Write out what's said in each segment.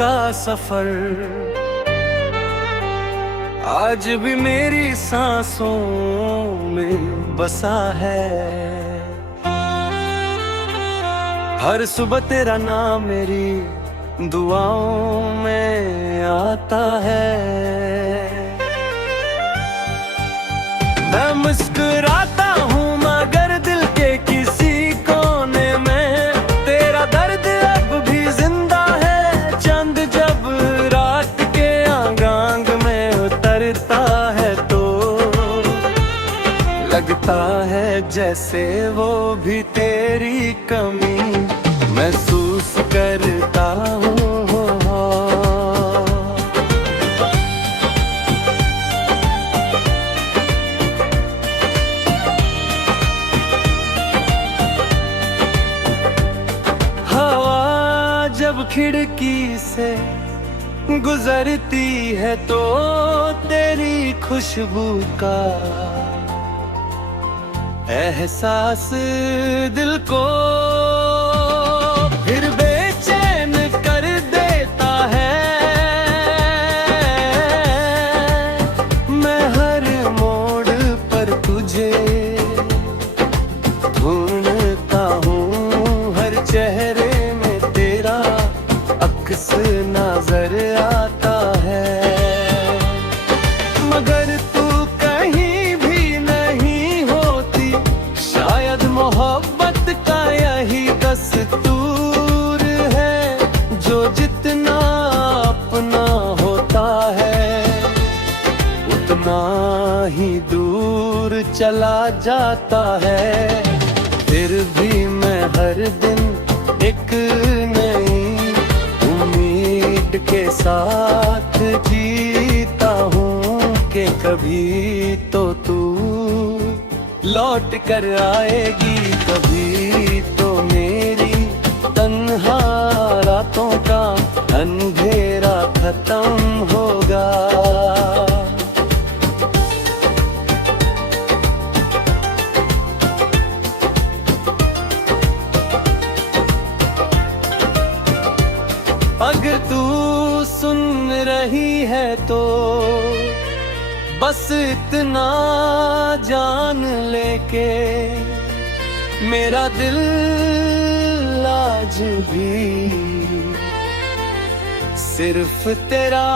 का सफर आज भी मेरी सांसों में बसा है। हर सुबह तेरा नाम मेरी दुआओं में आता है। मैं मुस्कुराता हूँ मगर दिल के किसी कोने में तेरा दर्द अब भी जिंदा है। चंद जब रात के आंग में उतरता है तो लगता है जैसे वो भी तेरी कमी महसूस करता हूँ। हवा जब खिड़की से गुजरती है तो तेरी खुशबू का एहसास दिल को फिर बेचैन कर देता है। मैं हर मोड़ पर तुझे ढूंढता हूँ, हर चेहरे में तेरा अक्स नजर आता है। मगर तू कहीं भी नहीं होती, शायद मोहब्बत का यही दस्तूर है। जो जितना अपना होता है उतना ही दूर चला जाता है। फिर भी मैं हर दिन एक नई उम्मीद के साथ जीता हूँ कि कभी तो तू लौट कर आएगी, कभी तो मेरी तन्हा रातों का अंधेरा खत्म होगा। अगर तू सुन रही है तो बस इतना जान लेके मेरा दिल आज भी सिर्फ तेरा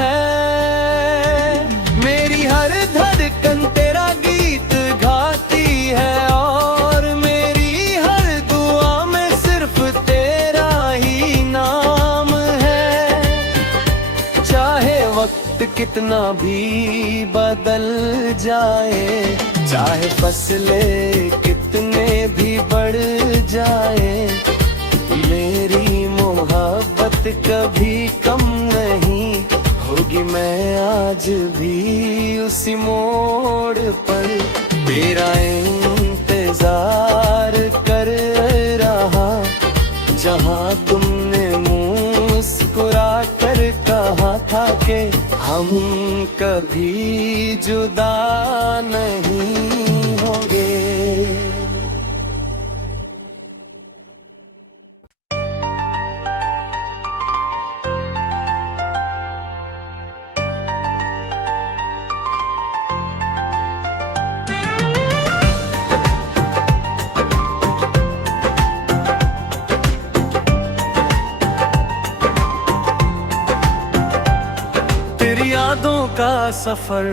है। मेरी हर धड़कन तेरा गीत गाती है और मेरी हर दुआ में सिर्फ तेरा ही नाम है। चाहे वक्त कितना भी बदल जाए, चाहे फसलें कितने भी बढ़ जाए, मेरी मोहब्बत कभी कम नहीं होगी। मैं आज भी उसी मोड़ पर तेरा इंतजार कर रहा, जहाँ तुमने मुस्कुरा कर कहा था कि हम कभी जुदा नहीं होंगे। तेरी यादों का सफर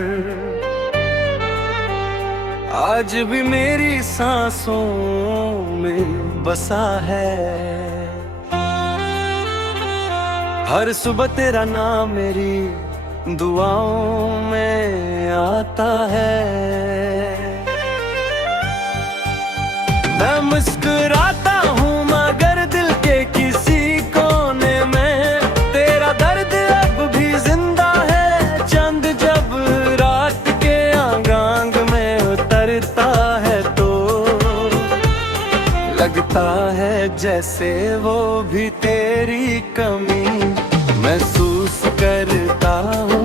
आज भी मेरी सांसों में बसा है। हर सुबह तेरा नाम मेरी दुआओं में आता है। मैं मुस्कुराता हूँ मगर दिल के किसी कोने में तेरा दर्द अब भी जिंदा है। चंद जब रात के आंग में उतरता है तो लगता है जैसे वो भी तेरी कमी महसूस करता हूँ।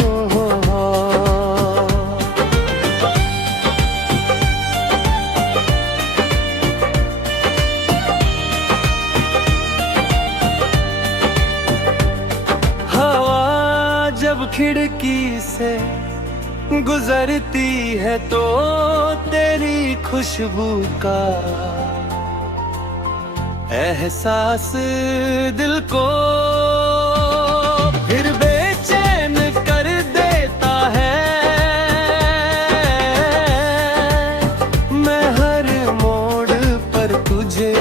खिड़की से गुजरती है तो तेरी खुशबू का एहसास दिल को फिर बेचैन कर देता है। मैं हर मोड़ पर तुझे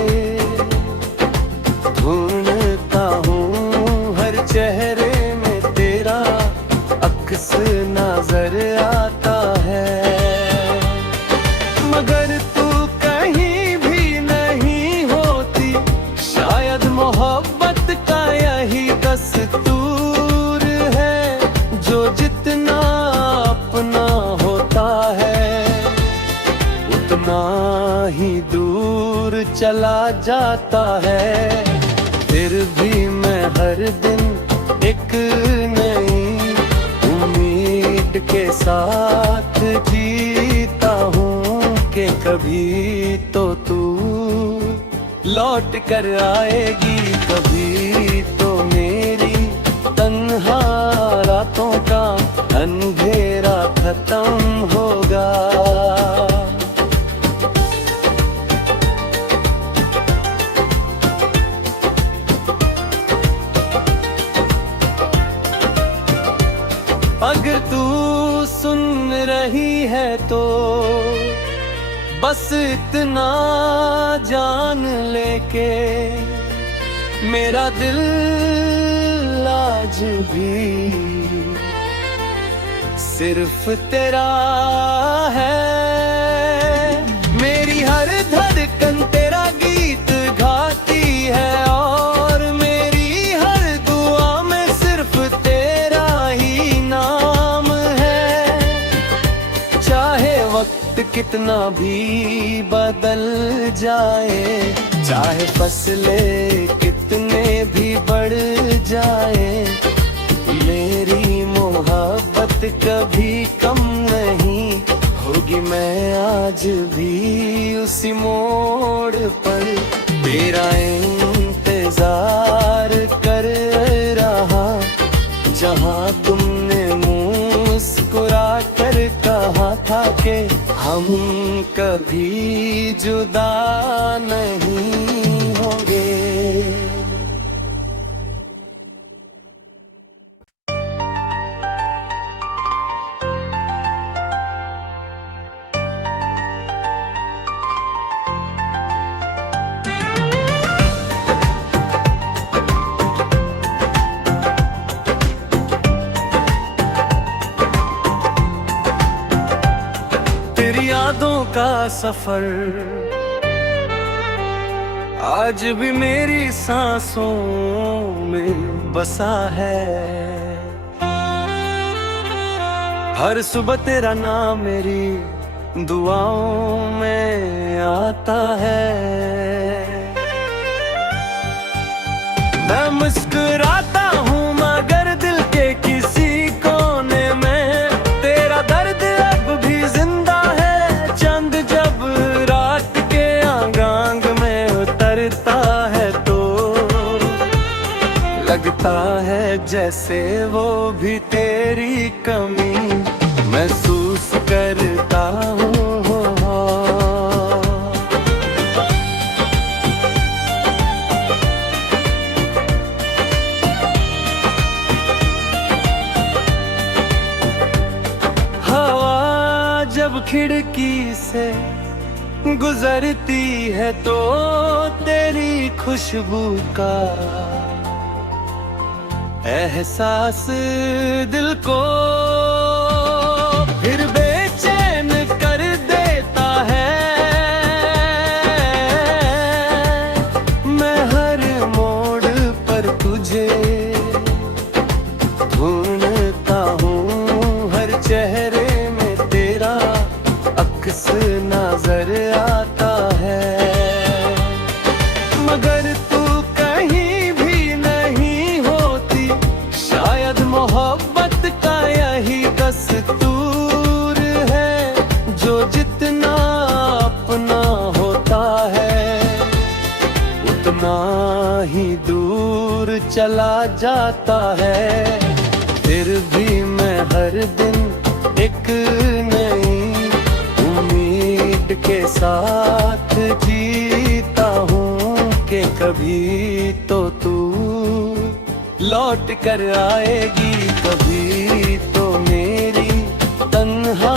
ढूंढता हूँ, हर चेहरे में तेरा अक्स नजर आता है। मगर तू कहीं भी नहीं होती, शायद मोहब्बत का यही दस्तूर है। जो जितना अपना होता है उतना ही दूर चला जाता है। फिर भी मैं हर दिन एक नई उम्मीद के साथ जीता हूँ कि कभी तो तू लौट कर आएगी, कभी तो मेरी तन्हा रातों का अंधेरा खत्म होगा। अगर तू सुन रही है तो बस इतना जान लेके मेरा दिल आज भी सिर्फ तेरा है। मेरी हर धड़कन तेरा गीत गाती है और मेरी हर दुआ में सिर्फ तेरा ही नाम है। चाहे वक्त कितना भी बदल जाए, चाहे फसलें कितने भी बढ़ जाए, मेरी मोहब्बत कभी कम नहीं होगी। मैं आज भी उसी मोड़ पर तेरा इंतजार कर रहा, जहाँ तुमने मुस्कुरा कर कहा था कि हम कभी जुदा नहीं होंगे। तेरी यादों का सफर आज भी मेरी सांसों में बसा है। हर सुबह तेरा नाम मेरी दुआओं में आता है। मैं मुस्कुराता हूँ मगर दिल के किसी कोने में तेरा दर्द अब भी जिंदा है। चंद जब रात के आंग में उतरता है तो लगता है जैसे वो भी तेरी कमी महसूस करता हूँ। हवा जब खिड़की से गुजरती है तो तेरी खुशबू का एहसास दिल को फिर बेचैन कर देता है। मैं हर मोड़ पर तुझे ढूंढता हूँ, हर चेहरे में तेरा अक्स नजर आता है। मगर तू कहीं भी नहीं होती, शायद मोहब्बत का यही दस्तूर है। जो जितना अपना होता है उतना ही दूर चला जाता है। फिर भी मैं हर दिन एक नई उम्मीद के साथ जीता हूँ कि कभी तो तू लौट कर आएगी, कभी तो मेरी तन्हा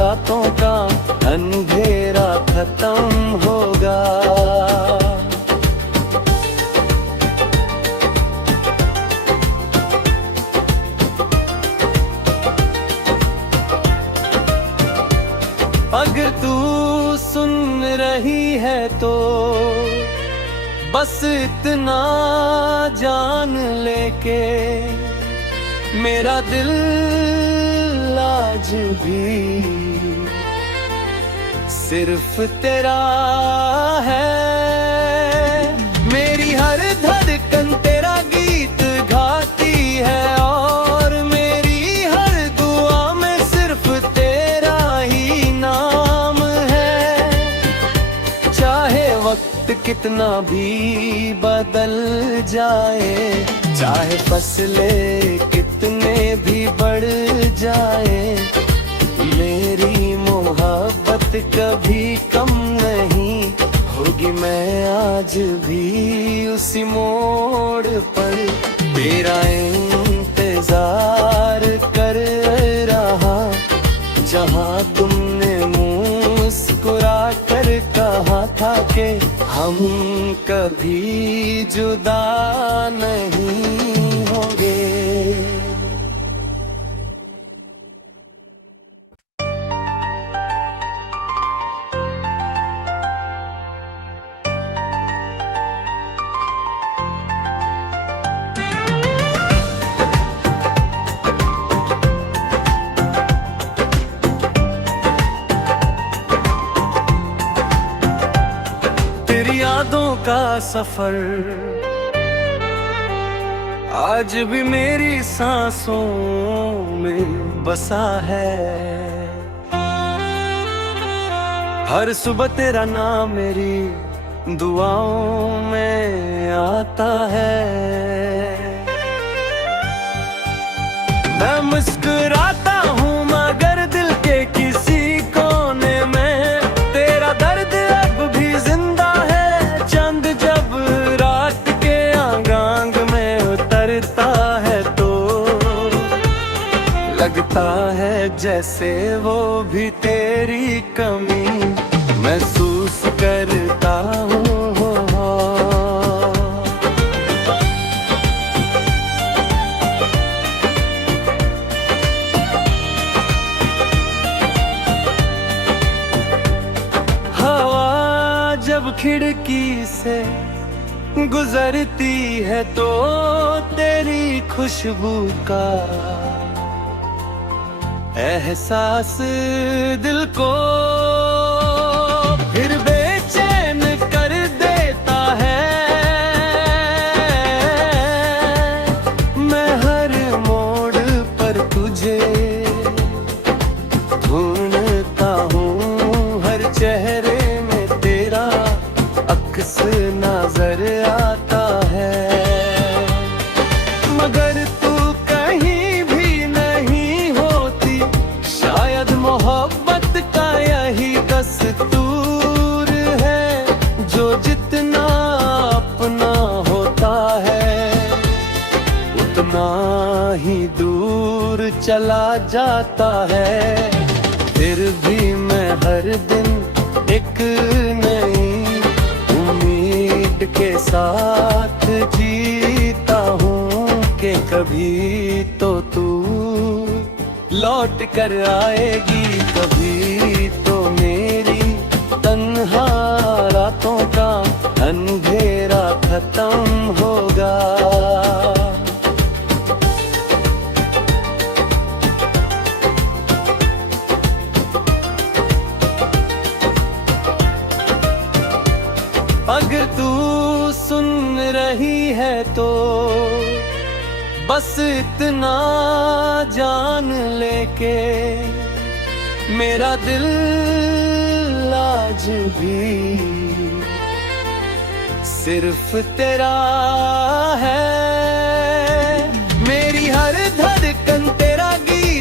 रातों का अंधेरा खत्म होगा। अगर तू सुन रही है तो बस इतना जान ले के मेरा दिल आज भी सिर्फ तेरा है। मेरी हर धड़कन तेरा गीत गाती है और मेरी हर दुआ में सिर्फ तेरा ही नाम है। चाहे वक्त कितना भी बदल जाए, चाहे फसलें कितने भी बढ़ जाए, मेरी मोहब्बत कभी कम नहीं होगी। मैं आज भी उसी मोड़ पर तेरा इंतजार कर रहा, जहाँ तुमने मुस्कुरा कर कहा था कि हम कभी जुदा नहीं होंगे। यादों का सफर आज भी मेरी सांसों में बसा है। हर सुबह तेरा नाम मेरी दुआओं में आता है। मैं मुस्कुराता हूँ मगर दिल के किसी कोने में तेरा दर्द अब भी जिंदा है। चंद जब रात के आंग में उतरता है तो लगता है जैसे वो भी तेरी कमी महसूस करता हूँ। हवा जब खिड़की से गुजरती है तो तेरी खुशबू का एहसास दिल को फिर बेचैन कर देता है। मैं हर मोड़ पर तुझे ढूंढता हूँ, हर चेहरे में तेरा अक्स नजर आता है। मगर तू कहीं भी नहीं होती, शायद मोहब्बत का यही दस्तूर है। जो जितना अपना होता है उतना ही दूर चला जाता है। फिर भी मैं हर दिन एक नई उम्मीद के साथ जीता हूँ कि कभी तो तू लौट कर आएगी, कभी तो मेरी तन्हा रातों का अंधेरा खत्म होगा। अगर तू सुन रही है तो बस इतना जान ले के मेरा दिल आज भी सिर्फ तेरा है। मेरी हर धड़कन तेरा गीत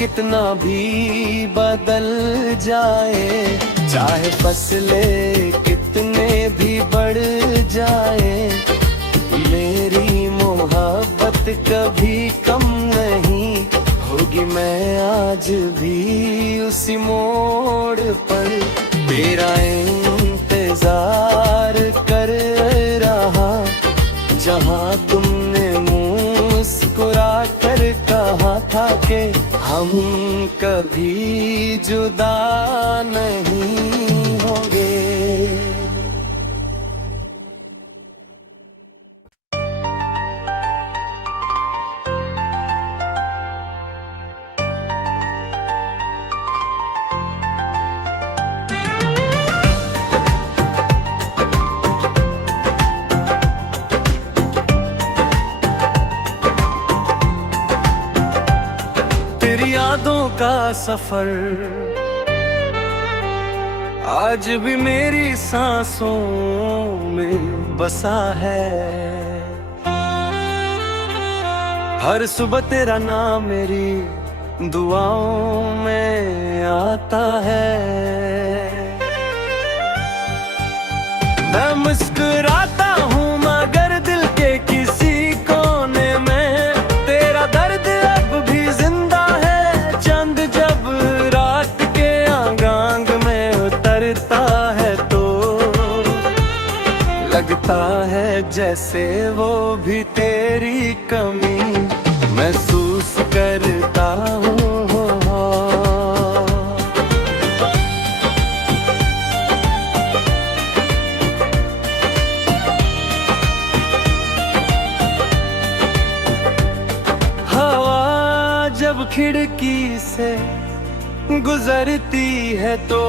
कितना भी बदल जाए, चाहे फसलें कितने भी बढ़ जाए, मेरी मोहब्बत कभी कम नहीं होगी। मैं आज भी उसी मोड़ पर तेरा इंतजार कर रहा, जहाँ तुमने मुस्कुरा कर कहा था कि हम कभी जुदा नहीं होंगे। तेरी यादों का सफर आज भी मेरी सांसों में बसा है। हर सुबह तेरा नाम मेरी दुआओं में आता है। मैं मुस्कुराता हूँ मगर दिल के किसी कोने में तेरा दर्द अब भी जिंदा है। चंद जब रात के आंग में उतरता है तो लगता है जैसे वो भी तेरी कमी महसूस करता हूँ। हवा जब खिड़की से गुजरती है तो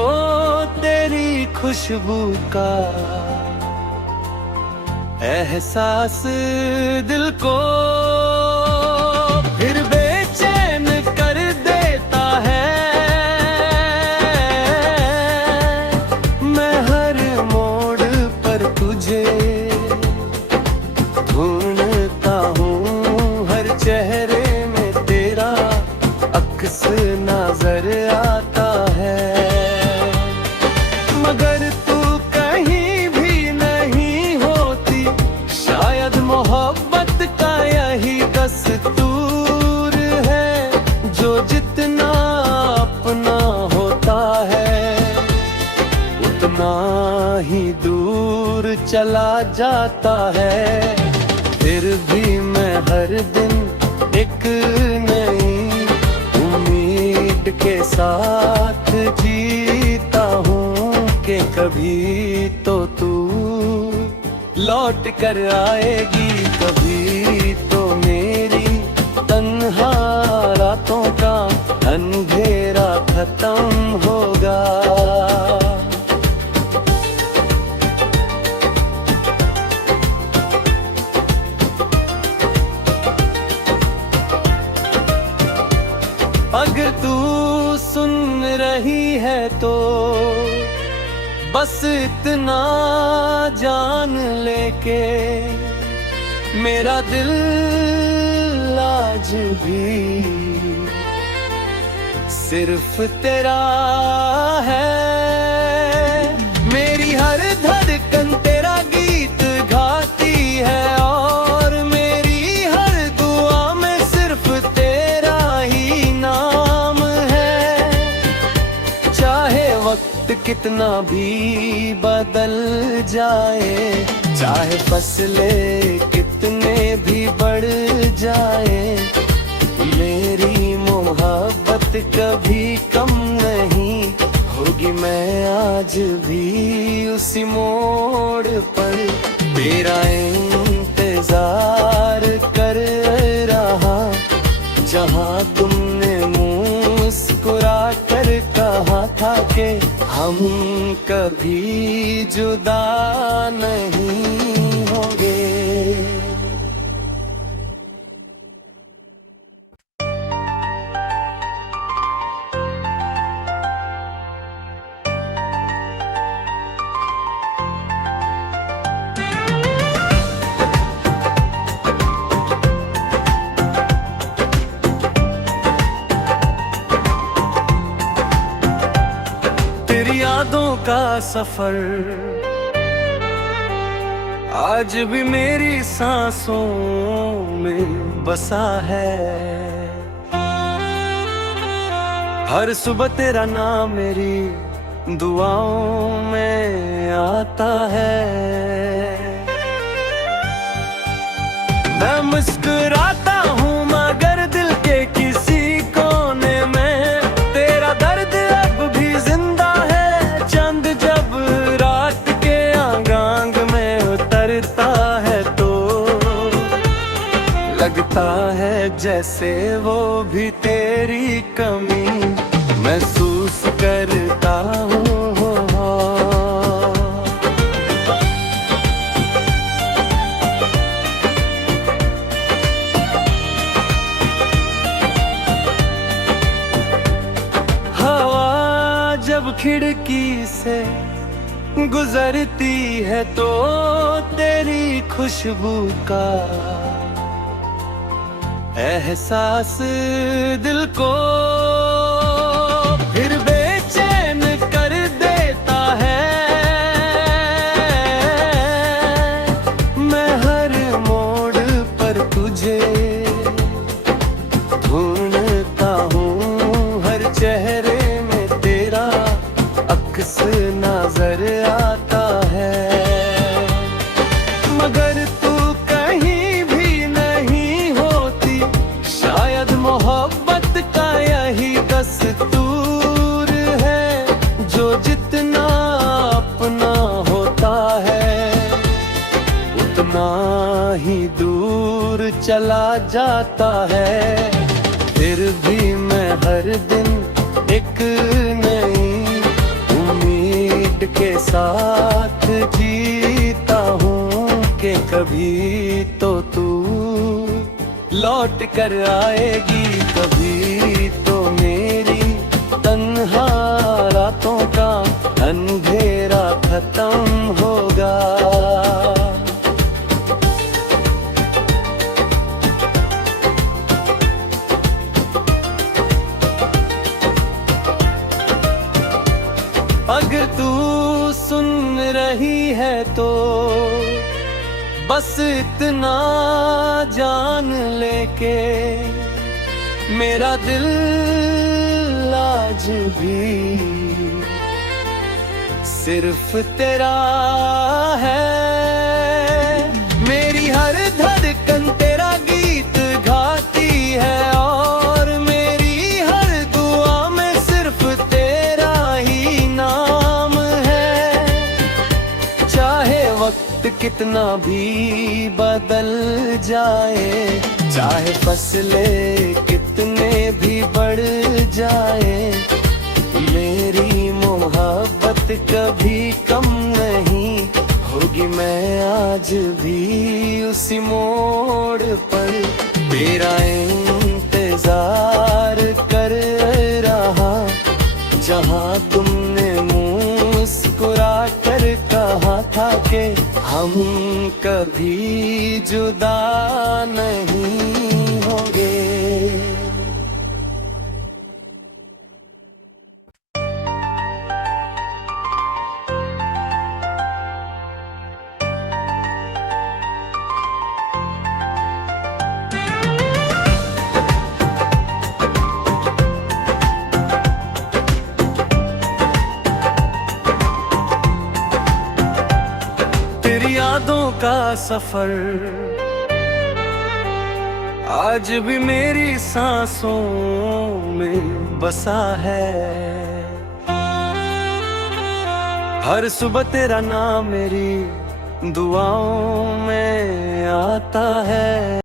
तेरी खुशबू का एहसास दिल को फिर बेचैन कर देता है। मैं हर मोड़ पर तुझे ढूंढता हूँ, हर चेहरे में तेरा अक्स नजर आता है। मगर तू कहीं भी नहीं होती, शायद मोहब्बत का यही दस्तूर है। जो जितना अपना होता है उतना ही दूर चला जाता है। फिर भी मैं हर दिन एक नई उम्मीद के साथ जीता हूँ कि कभी तो तू लौट कर आएगी, कभी तो मेरी तन्हा रातों का अंधेरा खत्म होगा। अगर तू सुन रही है तो बस इतना जान लेके मेरा दिल आज भी सिर्फ तेरा है। मेरी हर धड़कन तेरा गीत गाती है और मेरी हर दुआ में सिर्फ तेरा ही नाम है। चाहे वक्त कितना भी बदल जाए, चाहे फसलें कितने भी बढ़ जाए, मेरी मोहब्बत कभी कम नहीं होगी। मैं आज भी उसी मोड़ पर तेरा इंतजार कर रहा, जहाँ तुमने मुस्कुरा कर कहा था कि हम कभी जुदा नहीं होंगे। का सफर आज भी मेरी सांसों में बसा है। हर सुबह तेरा नाम मेरी दुआओं में आता है। मैं मुस्कुराता हूँ मगर दिल के किसी कोने में तेरा दर्द अब भी जिंदा है। चंद जब रात के आगांग में उतरता है तो लगता है जैसे वो भी तेरी कमी महसूस करता हूँ। हवा जब खिड़की से गुजरती है तो तेरी खुशबू का एहसास दिल को फिर बेचैन कर देता है। मैं हर मोड़ पर तुझे ढूंढता हूँ, हर चेहरे में तेरा अक्स नजर आता है। मगर तू कहीं भी नहीं होती, शायद मोहब्बत का यही दस्तूर है। जो जितना अपना होता है उतना ही दूर चला जाता है। फिर भी मैं हर दिन एक नई उम्मीद के साथ जीता हूँ कि कभी तो तू लौट कर आएगी, कभी तो मेरी तन्हा रातों का अंधेरा खत्म होगा। अगर तू सुन रही है तो बस इतना जान लेके मेरा दिल आज भी सिर्फ तेरा है। मेरी हर धड़कन तेरा गीत गाती है और मेरी हर दुआ में सिर्फ तेरा ही नाम है। चाहे वक्त कितना भी बदल जाए, चाहे फसलें कितने भी बढ़ जाए, मेरी मोहब्बत कभी कम नहीं होगी। मैं आज भी उसी मोड़ पर तेरा इंतजार कर रहा, जहाँ तुमने मुस्कुरा कर कहा था कि हम कभी जुदा नहीं होंगे। तेरी यादों का सफर आज भी मेरी सांसों में बसा है। हर सुबह तेरा नाम मेरी दुआओं में आता है।